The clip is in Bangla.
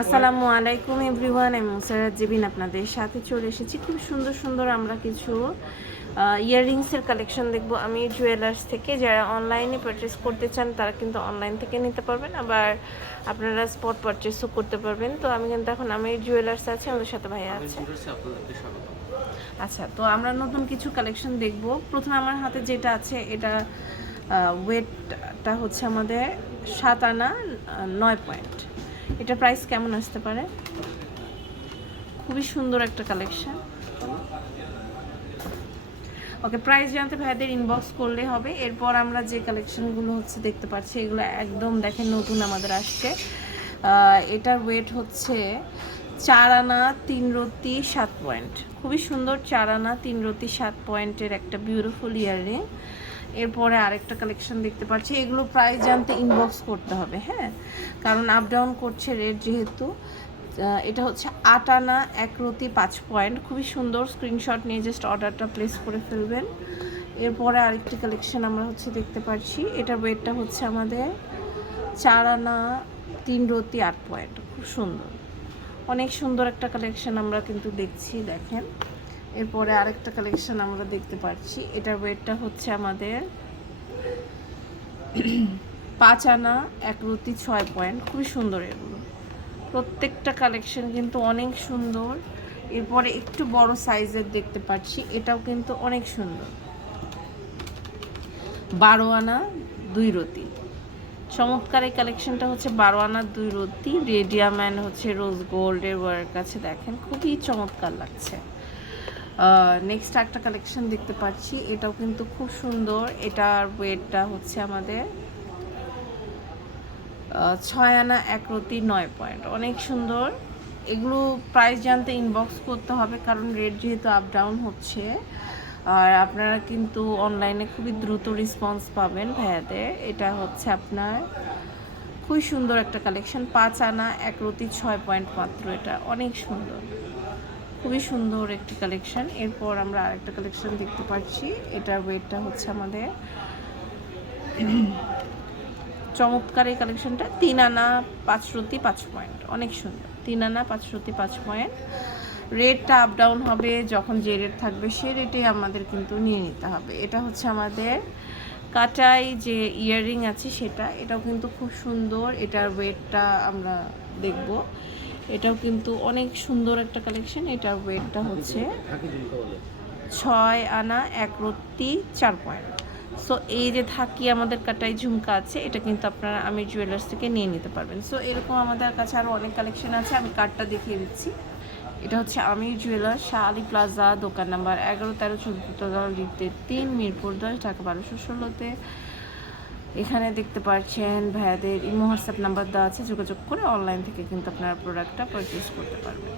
আসসালামু আলাইকুম এভরিওয়ান আমি মুসারাত জিবিন আপনাদের সাথে চলে এসেছি। খুব সুন্দর সুন্দর আমরা কিছু ইয়াররিংসের কালেকশন দেখব। আমি জুয়েলার্স থেকে যারা অনলাইনে পারচেস করতে চান তারা কিন্তু অনলাইন থেকে নিতে পারবেন। আবার আপনারা স্পট পারচেসও করতে পারবেন। তো আমি কিন্তু এখন আমি জুয়েলার্স আছে আমাদের সাথে ভাইয়া আছে। আচ্ছা তো আমরা নতুন কিছু কালেকশন দেখব। প্রথমে আমার হাতে যেটা আছে এটা ওয়েটটা হচ্ছে আমাদের সাত আনা নয় পয়েন্ট এটা প্রাইস কেমন আসতে পারে? খুবই সুন্দর একটা কালেকশন ওকে প্রাইস জানতে ভাইদের ইনবক্স করলে হবে। এরপর আমরা যে কালেকশনগুলো হচ্ছে দেখতে পাচ্ছি, এগুলো একদম দেখেন নতুন আমাদের আসছে। এটার ওয়েট হচ্ছে চার আনা তিন রতি সাত পয়েন্ট খুবই সুন্দর চার আনা তিন রতি সাত পয়েন্টের একটা বিউটিফুল ইয়াররিং এরপরে আরেকটা কালেকশন দেখতে পাচ্ছি। এগুলো প্রাইস জানতে ইনবক্স করতে হবে হ্যাঁ? কারণ আপ ডাউন করছে রেট যেহেতু। এটা হচ্ছে আট আনা, এক রতি, পাঁচ পয়েন্ট খুবই সুন্দর স্ক্রিনশট নিয়ে জাস্ট অর্ডারটা প্লেস করে ফেলবেন। এরপরে আরেকটি কালেকশন আমরা হচ্ছে দেখতে পাচ্ছি। এটার ওয়েটটা হচ্ছে আমাদের চার আনা, তিন রতি, আট পয়েন্ট খুব সুন্দর। অনেক সুন্দর একটা কালেকশন আমরা কিন্তু দেখছি, দেখেন। এরপরে আরেকটা কালেকশন আমরা দেখতে পাচ্ছি। এটার ওয়েটটা হচ্ছে আমাদের পাঁচ আনা, এক রতি, ছয় পয়েন্ট। খুবই সুন্দর এগুলো। প্রত্যেকটা কালেকশন কিন্তু অনেক সুন্দর। এরপরে একটু বড় সাইজের দেখতে পাচ্ছি। এটাও কিন্তু অনেক সুন্দর। বারো আনা, দুই রতি। চমৎকার এই কালেকশনটা হচ্ছে বারো আনার দুই রতি। রেডিয়াম অ্যান্ড হচ্ছে রোজ গোল্ডের ওয়ার্ক আছে, দেখেন। খুবই চমৎকার লাগছে। নেক্সট একটা কালেকশন দেখতে পাচ্ছি। এটাও কিন্তু খুব সুন্দর। এটার ওয়েটটা হচ্ছে আমাদের ছয় আনা এক রতি নয় পয়েন্ট অনেক সুন্দর। এগুলো প্রাইস জানতে ইনবক্স করতে হবে, কারণ রেট যেহেতু আপ ডাউন হচ্ছে। আর আপনারা কিন্তু অনলাইনে খুবই দ্রুত রেসপন্স পাবেন ভাইয়াদের। এটা হচ্ছে আপনার খুবই সুন্দর একটা কালেকশন পাঁচ আনা এক রতি ছয় পয়েন্ট মাত্র এটা। অনেক সুন্দর। খুবই সুন্দর একটি কালেকশন এরপর আমরা আরেকটা কালেকশন দেখতে পাচ্ছি। এটার ওয়েটটা হচ্ছে আমাদের চমৎকার এই কালেকশনটা তিন আনা পাঁচ রতি, পাঁচ পয়েন্ট অনেক সুন্দর। তিন আনা পাঁচ রতি, পাঁচ পয়েন্ট রেটটা আপ ডাউন হবে। যখন যে রেট থাকবে, সে রেটে আমাদের কিন্তু নিয়ে নিতে হবে। এটা হচ্ছে আমাদের কাটাই যে ইয়াররিং আছে সেটা। এটাও কিন্তু খুব সুন্দর। এটার ওয়েটটা আমরা দেখব। এটাও কিন্তু অনেক সুন্দর একটা কালেকশন এটার ওয়েটটা হচ্ছে থাকি ঝুমকা বলে ছয় আনা এক রত্তি চার পয়েন্ট। সো এই যে থাকি আমাদের কাটাই ঝুমকা আছে এটা কিন্তু আপনারা আমি জুয়েলার্স থেকে নিয়ে নিতে পারবেন। সো এরকম আমাদের কাছে আরও অনেক কালেকশন আছে আমি কার্ডটা দেখিয়ে দিচ্ছি। এটা হচ্ছে আমি জুয়েলার্স শাহ আলী প্লাজা দোকান নাম্বার এগারো তেরো চোদ্দ লিখতে তিন মিরপুর দশ ঢাকা বারোশো ষোলোতে। এখানে দেখতে পারছেন ভাইয়াদের ইমো হোয়াটসঅ্যাপ নাম্বার দেওয়া আছে, যোগাযোগ করে অনলাইন থেকে কিন্তু আপনারা প্রোডাক্টটা পারচেস করতে পারবেন।